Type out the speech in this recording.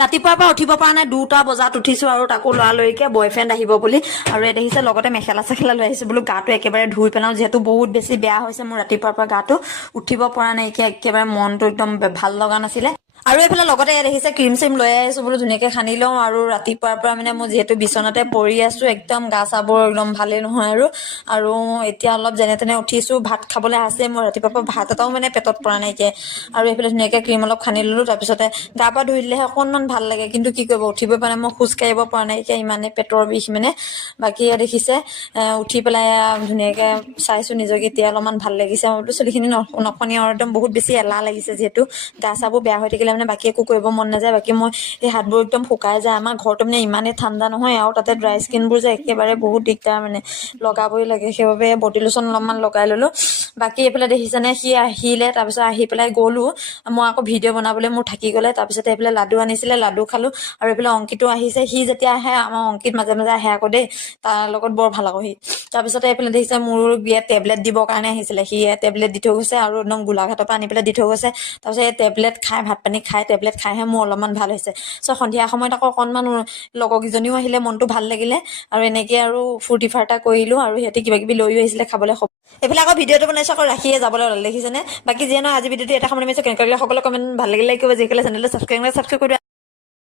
ৰাতিপুৱাৰ পৰা উঠিব পৰা নাই 2টা বজাত উঠিছো আৰু তাকো লৰালৰিকে বয়ফ্ৰেণ্ড আহিব বুলি আৰু এই দেখিছে লগতে মেখেলা চেখেলা লৈ আহিছো বোলো গাটো একেবাৰে ধুই পেলাও যিহেতু বহুত বেছি বেয়া হৈছে মোৰ ৰাতিপুৱাৰ পৰা গাটো উঠিব পৰা নাইকিয়া একেবাৰে মনটো একদম ভাল লগা নাছিলে আৰু এইফালে লগতে দেখিছে ক্ৰীম চিম লৈ আহিছো বোলো ধুনীয়াকে সানি লওঁ আৰু ৰাতিপুৱাৰ পৰা মানে মই যিহেতু বিচনাতে পৰি আছো একদম গা চাবোৰ একদম ভালেই নহয় আৰু এতিয়া অলপ যেনে তেনে উঠিছো ভাত খাবলৈ আছে মই ৰাতিপুৱাৰ পৰা ভাত এটাও মানে পেটত পৰা নাইকিয়া আৰু এইফালে ধুনীয়াকে ক্ৰীম অলপ সানি ললো তাৰপিছতে গা পা ধুই দিলেহে অকনমান ভাল লাগে কিন্তু কি কৰিব উঠিব পৰা নাই মই খোজ কাঢ়িব পৰা নাই এতিয়া ইমানে পেটৰ বিষ মানে বাকী দেখিছে উঠি পেলাই ধুনীয়াকে চাইছো নিজকে এতিয়া অলপমান ভাল লাগিছে মই বোলো চুলিখিনি নখনি আৰু একদম বহুত বেছি এলাহ লাগিছে যিহেতু গা চাবোৰ বেয়া হৈ থাকিলে মানে বাকী একো কৰিব মন নাযায় বাকী মই এই হাতবোৰ একদম শুকাই যায় আমাৰ ঘৰটো মানে ইমানেই ঠাণ্ডা নহয় আৰু তাতে ড্ৰাই স্কিনবোৰ যে একেবাৰে বহুত দিগদাৰ মানে লগাবই লাগে সেইবাবে বডি লোচন অলপমান লগাই ললো বাকী এইফালে দেখিছেনে সি আহিলে তাৰপিছত আহি পেলাই গ'লো মই আকৌ ভিডিঅ' বনাবলৈ মোৰ থাকি গ'লে তাৰপিছতে এইফালে লাডু আনিছিলে লাডু খালো আৰু এইফালে অংকিতো আহিছে সি যেতিয়া আহে আমাৰ অংকিত মাজে মাজে আহে আকৌ দেই তাৰ লগত বৰ ভাল আকৌ সি তাৰপিছতে এইফালে দেখিছে মোৰ বিয়াত টেবলেট দিবৰ কাৰণে আহিছিলে সি টেবলেট দি থৈ গৈছে আৰু একদম গোলাঘাটৰ পৰা আনি পেলাই দি থৈ গৈছে তাৰপিছত এই টেবলেট খাই ভাত পানী খাই টেবলেট খাইহে মোৰ অলপমান ভাল হৈছে সন্ধিয়া সময়ত আকৌ অকনমান লগৰকেইজনীও আহিলে মনটো ভাল লাগিলে আৰু এনেকে আৰু ফূৰ্তি ফাৰ্তা কৰিলো আৰু সিহঁতে কিবা কিবি লৈও আহিছিলে খাবলৈ এইফালে আকৌ ভিডিঅ'টো বনাইছো আকৌ ৰাখিয়ে যাবলৈ ওলালে দেখিছেনে বাকী যিয়ে নহয় আজি ভিডিঅ'টো এটা সামৰণি মাৰিছো কেনেকৈ সকলো কমেণ্ট ভাল লাগিলে কিবা যি ক'লে চেনেলটো ছাবস্ক্ৰাইব কৰি